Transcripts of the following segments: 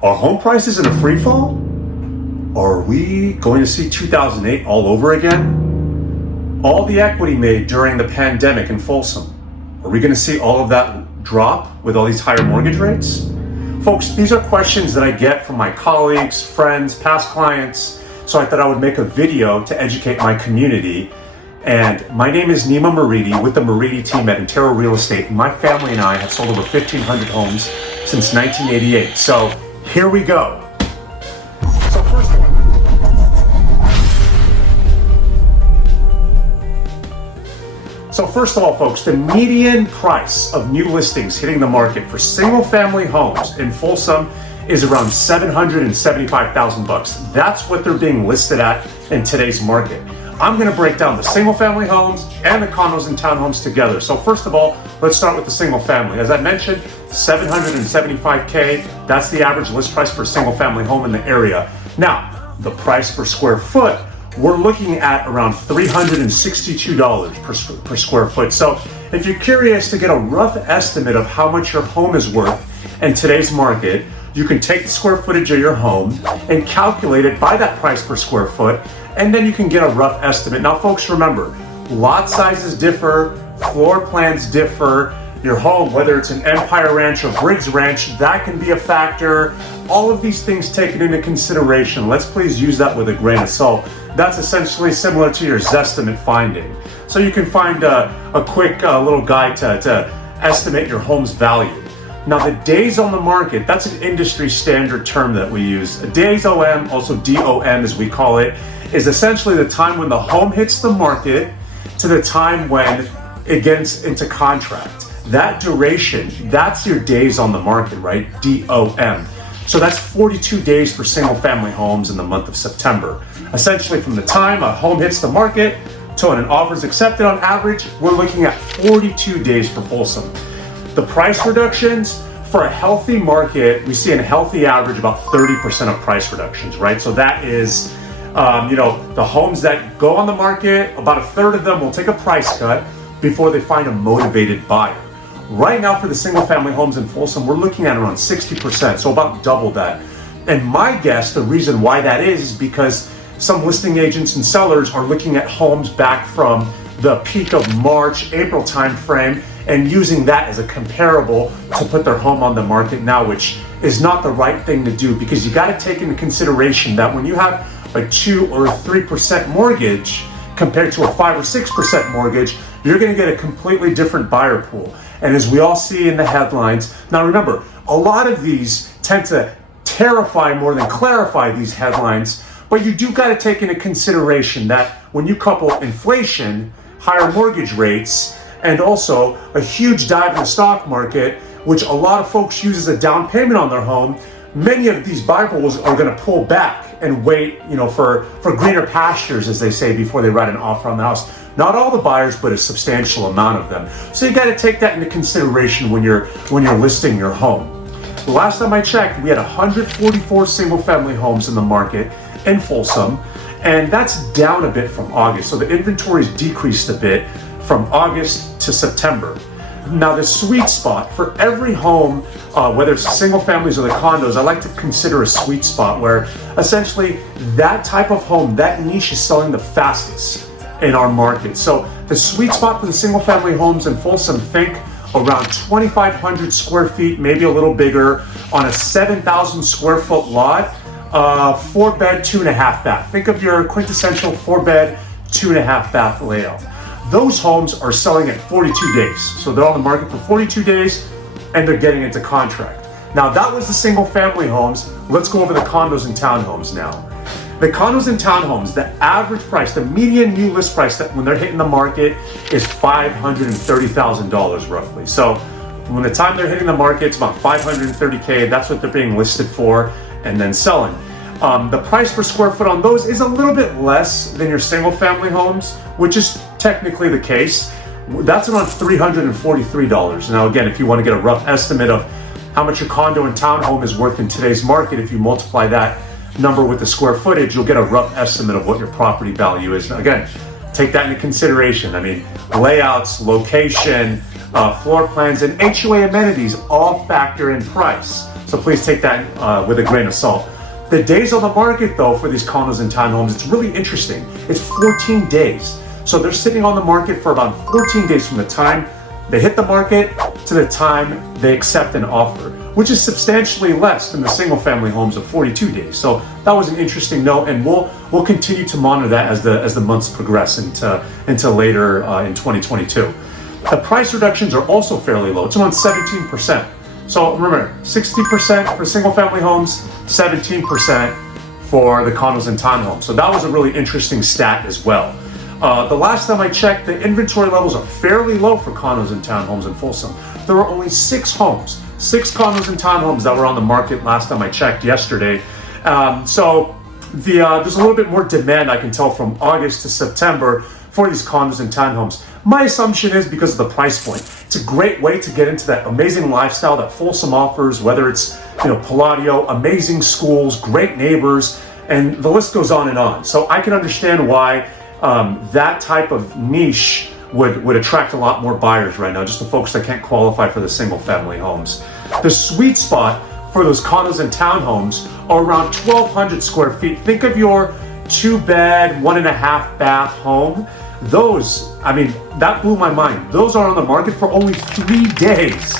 Are home prices in a free fall? Are we going to see 2008 all over again? All the equity made during the pandemic in Folsom, are we going to see all of that drop with all these higher mortgage rates? Folks, these are questions that I get from my colleagues, friends, past clients, so I thought I would make a video to educate my community. And my name is Nima Moridi with the Moridi team at Intero Real Estate. And my family and I have sold over 1,500 homes since 1988. So here we go. So first of all, folks, the median price of new listings hitting the market for single-family homes in Folsom is around $775,000. That's what they're being listed at in today's market. I'm going to break down the single-family homes and the condos and townhomes together. So first of all, let's start with the single-family. As I mentioned, $775K. That's the average list price for a single-family home in the area. Now, the price per square foot, we're looking at around $362 per square foot. So if you're curious to get a rough estimate of how much your home is worth in today's market, you can take the square footage of your home and calculate it by that price per square foot, and then you can get a rough estimate. Now, folks, remember, lot sizes differ, floor plans differ. Your home, whether it's an Empire Ranch or Briggs Ranch, that can be a factor. All of these things taken into consideration. Let's please use that with a grain of salt. That's essentially similar to your Zestimate finding. So you can find a quick little guide to estimate your home's value. Now, the days on the market, that's an industry standard term that we use. Days OM, also DOM as we call it, is essentially the time when the home hits the market to the time when it gets into contract. That duration, that's your days on the market, right? DOM. So that's 42 days for single family homes in the month of September. Essentially from the time a home hits the market to when an offer is accepted on average, we're looking at 42 days for Folsom. The price reductions for a healthy market, we see in a healthy average about 30% of price reductions, right? So that is, the homes that go on the market, about a third of them will take a price cut before they find a motivated buyer. Right now for the single family homes in Folsom, we're looking at around 60%, so about double that. And my guess, the reason why that is because some listing agents and sellers are looking at homes back from the peak of March, April timeframe and using that as a comparable to put their home on the market now, which is not the right thing to do, because you got to take into consideration that when you have a 2 or 3% mortgage compared to a 5 or 6% mortgage, you're going to get a completely different buyer pool. And as we all see in the headlines, now remember, a lot of these tend to terrify more than clarify these headlines, but you do got to take into consideration that when you couple inflation, higher mortgage rates, and also a huge dive in the stock market, which a lot of folks use as a down payment on their home, many of these buyer pools are going to pull back and wait, for greener pastures, as they say, before they write an offer on the house. Not all the buyers, but a substantial amount of them. So you got to take that into consideration when you're listing your home. The last time I checked, we had 144 single-family homes in the market in Folsom, and that's down a bit from August. So the inventory's decreased a bit from August to September. Now, the sweet spot for every home, whether it's single families or the condos, I like to consider a sweet spot where essentially that type of home, that niche is selling the fastest in our market. So the sweet spot for the single family homes in Folsom, think around 2,500 square feet, maybe a little bigger, on a 7,000 square foot lot, 4-bed, 2.5 bath. Think of your quintessential 4-bed, 2.5 bath layout. Those homes are selling at 42 days. So they're on the market for 42 days and they're getting into contract. Now, that was the single family homes. Let's go over the condos and townhomes now. The condos and townhomes, the average price, the median new list price that when they're hitting the market is $530,000 roughly. So when the time they're hitting the market, it's about $530K. That's what they're being listed for and then selling. The price per square foot on those is a little bit less than your single family homes, which is technically the case. That's around $343. Now, again, if you want to get a rough estimate of how much your condo and townhome is worth in today's market, if you multiply that number with the square footage, you'll get a rough estimate of what your property value is. Now, again, take that into consideration. I mean, layouts, location, floor plans, and HOA amenities all factor in price. So please take that with a grain of salt. The days on the market though for these condos and townhomes, it's really interesting. It's 14 days. So they're sitting on the market for about 14 days from the time they hit the market to the time they accept an offer, which is substantially less than the single family homes of 42 days. So that was an interesting note, and we'll continue to monitor that as the months progress into later in 2022. The price reductions are also fairly low. It's around 17%. So remember, 60% for single family homes, 17% for the condos and townhomes. So that was a really interesting stat as well. The last time I checked, the inventory levels are fairly low for condos and townhomes in Folsom. There were only 6 condos and townhomes that were on the market last time I checked yesterday. So there's a little bit more demand, I can tell, from August to September for these condos and townhomes. My assumption is because of the price point. It's a great way to get into that amazing lifestyle that Folsom offers, whether it's Palladio, amazing schools, great neighbors, and the list goes on and on. So I can understand why that type of niche would attract a lot more buyers right now, just the folks that can't qualify for the single family homes. The sweet spot for those condos and townhomes are around 1,200 square feet. Think of your 2-bed, 1.5 bath home. Those, that blew my mind. Those are on the market for only 3 days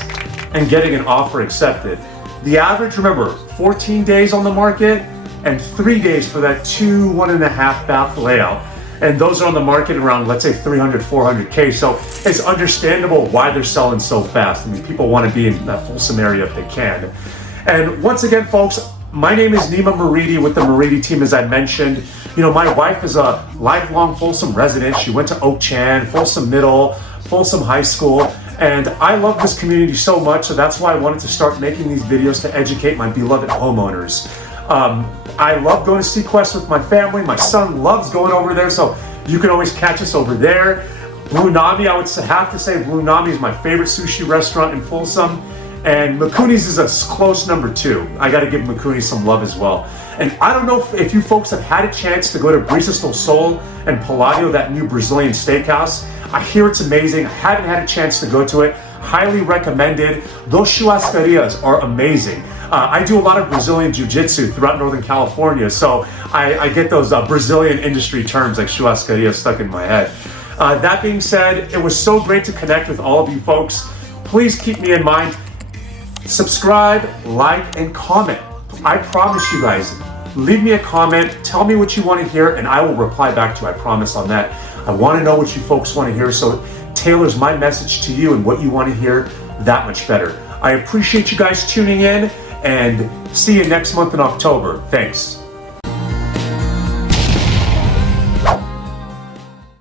and getting an offer accepted. The average, remember, 14 days on the market and 3 days for that 1.5 bath layout. And those are on the market around, let's say, 300, 400K. So it's understandable why they're selling so fast. People want to be in that Folsom area if they can. And once again, folks, my name is Nima Moridi with the Moridi team, as I mentioned. My wife is a lifelong Folsom resident. She went to Oak Chan, Folsom Middle, Folsom High School, and I love this community so much, so that's why I wanted to start making these videos to educate my beloved homeowners. I love going to Sequest with my family. My son loves going over there, so you can always catch us over there. Blue Nami, I would have to say Blue Nami is my favorite sushi restaurant in Folsom. And Makuni's is a close number 2. I got to give Makuni some love as well. And I don't know if you folks have had a chance to go to Brisas del Sol and Palladio, that new Brazilian steakhouse. I hear it's amazing. I haven't had a chance to go to it. Highly recommended. Those churrascarias are amazing. I do a lot of Brazilian jiu-jitsu throughout Northern California, so I get those Brazilian industry terms like churrascaria stuck in my head. That being said, it was so great to connect with all of you folks. Please keep me in mind. Subscribe, like, and comment. I promise you guys, leave me a comment, tell me what you want to hear, and I will reply back to you. I promise on that. I want to know what you folks want to hear, so it tailors my message to you and what you want to hear that much better. I appreciate you guys tuning in, and see you next month in October. Thanks.